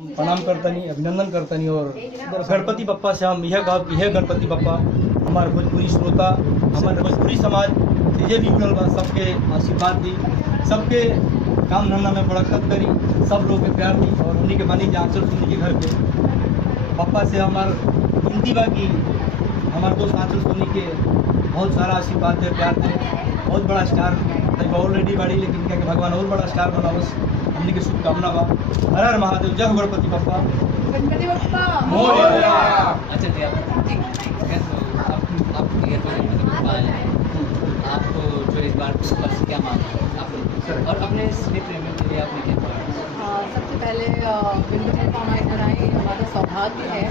प्रणाम करतनी, अभिनंदन करतनी और गणपति बप्पा से हम यह कहब कि हे गणपति बप्पा हमारे भोजपुरी श्रोता, हमारे भोजपुरी समाज जे भी जुड़ल बा सबके आशीर्वाद दी, सबके काम धंधा में बरकत करी, सब लोग के प्यार दी और उन्हीं के बानी आंचल सोनी के घर पे पप्पा से हमार विनती बा कि हमारे दोस्त आंचल सोनी के बहुत सारा आशीर्वाद दे, प्यार दे। बहुत बड़ा स्टार ऑलरेडी बाड़ी, लेकिन क्या कि भगवान और बड़ा स्टार बनावस, हमने की शुभकामना बा। हर हर महादेव, जय हो गणपति बप्पा। गणपति बप्पा मोरया। अच्छा जी, आपको जो इस बार बस क्या मांगा आपने और अपने सिने प्रेमियों के लिए आपने क्या कहा? सबसे पहले गणपति बप्पा हमारे घर आए, हमारा सौभाग्य है।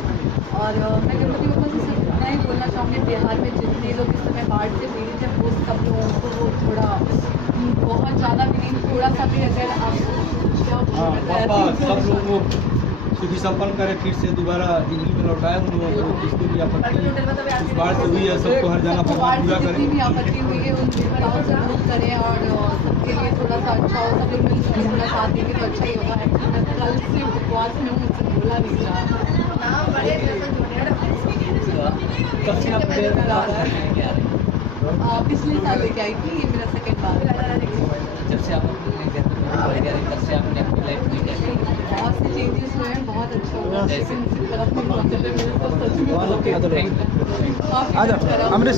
और मैं गणपति बप्पा से सिर्फ इतना ही बोलना चाहूँगी, बिहार में जितने लोग इस समय बाढ़ से पीड़ित हैं वो सब लोगों को वो थोड़ा बहुत ज़्यादा भी नहीं, थोड़ा सा भी अगर आप सब लोगों को सुखी संपन्न करे, फिर से दोबारा जिंदगी में लौटाए उन लोगों को, जिसको भी आपत्ति बाढ़ से हुई है सबको हर जाना भगवान पूरा जितनी भी करें। आपत्ति हुई है उन विपदाओं से दूर करें और सबके लिए थोड़ा सा अच्छा हो, सब लोग मिलकर थोड़ा साथ देंगे तो अच्छा ही होगा। मैं कल से उपवास में हूँ, मुझसे बोला नहीं जा रहा। कब से आप क्या पिछले साल लेके आई थी, ये मेरा सेकंड बार। जब से आप अपने घर पे तब से आपने अपनी लाइफ में क्या किया? बहुत से चेंजेस हुए हैं, बहुत अच्छा हुआ। जैसे? अपने मौके पे मिले तो सच में बहुत आजा अमरीश,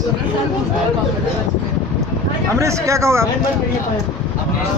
अमरीश क्या कहोगे आप? अपने